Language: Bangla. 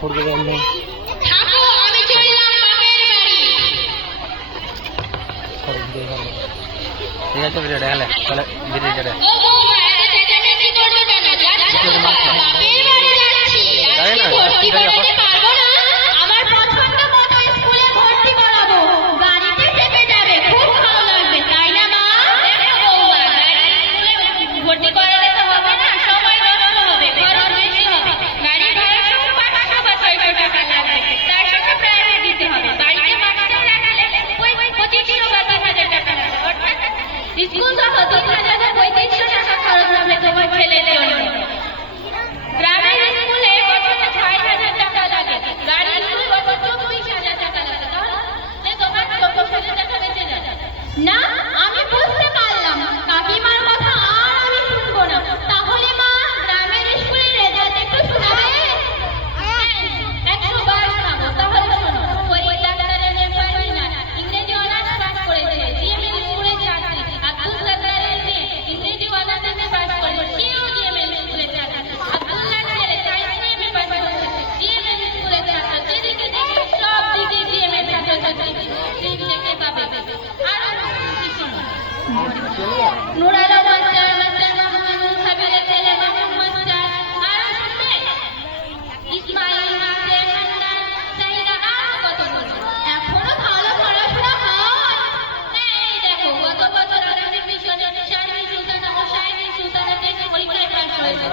পড়বে আমি থাকো আমি চললাম বাপের বাড়ি। ঠিক আছে ভিডিওটা হলে তাহলে ভিডিওটা ও বৌমা এত চেঁচামেচি করছো কেন? যাচ্ছি বাপের বাড়ি যাচ্ছি। আজকে ভর্তি করাতে পারবো না। আমার পছন্দ মতো স্কুলে ভর্তি করাবো। গাড়িতে চেপে যাবে, খুব ভালো লাগবে, তাই না মা? দেখো বৌমা, স্কুলে ভর্তি করালে তো হবে না, সময় নষ্ট হবে, খরচ বেশি হবে। গাড়ি ভাড়ার সঙ্গে 500 বা 600 টাকা লাগবে, তার সঙ্গে প্রাইভেট দিতে হবে। বাড়িতে মাস্টার রাখলে ওই 2500 বা 3000 টাকা লাগবে। অর্থাৎ স্কুল সহ 3000 বা 3500 টাকা খরচ হবে তোমার ছেলের জন্য। গ্রামের স্কুলে বছরে 6000 টাকা লাগে, গাড়ি স্কুল বছরে 24000 টাকা লাগে। তাহলে তোমার 24000 টাকা বেঁচে যাবে না। আমি বুঝতে পারলাম, কাকিমার কথা আর আমি শুনবো না। তাহলে মা, গ্রামের স্কুলের রেজাল্ট একটু শোনাবে? 100 বার শোনাবো। তাহলে শোনো, ফরিদ ডাক্তারের মেয়ে না, ইংরেজি অনার্স পাস করেছে, জিএমএল স্কুলে চাকরি। আব্দুল সাত্তারের মেয়ে ইংরেজি অনার্স পাস করেছে, সেও জিএমএল স্কুলে চাকরি। আব্দুল্লাহ ছেলে সায়েন্স নিয়ে পাস করেছে, জিএমএল স্কুলে চাকরি। যেদিকে দেখি সব দিকে জিএমএল ছাত্রছাত্রী সিট দেখতে পাবে। আরো কি শোনো, নুরাল মাস্টার, মাস্টার মাহমুদ সাবিরের ছেলে মাহমুদ মাস্টার। আরো শুনবে? ইসমাইল নাসের হান্নান জাহিরা, আরো কত কত। এখনো ভালো পড়াশোনা হয়। এই দেখো, গত বছর আগামী মিশনের শাহিনী সুলতানা ও শাহিনী সুলতানা দেশ পরীক্ষায় পাস করেছে।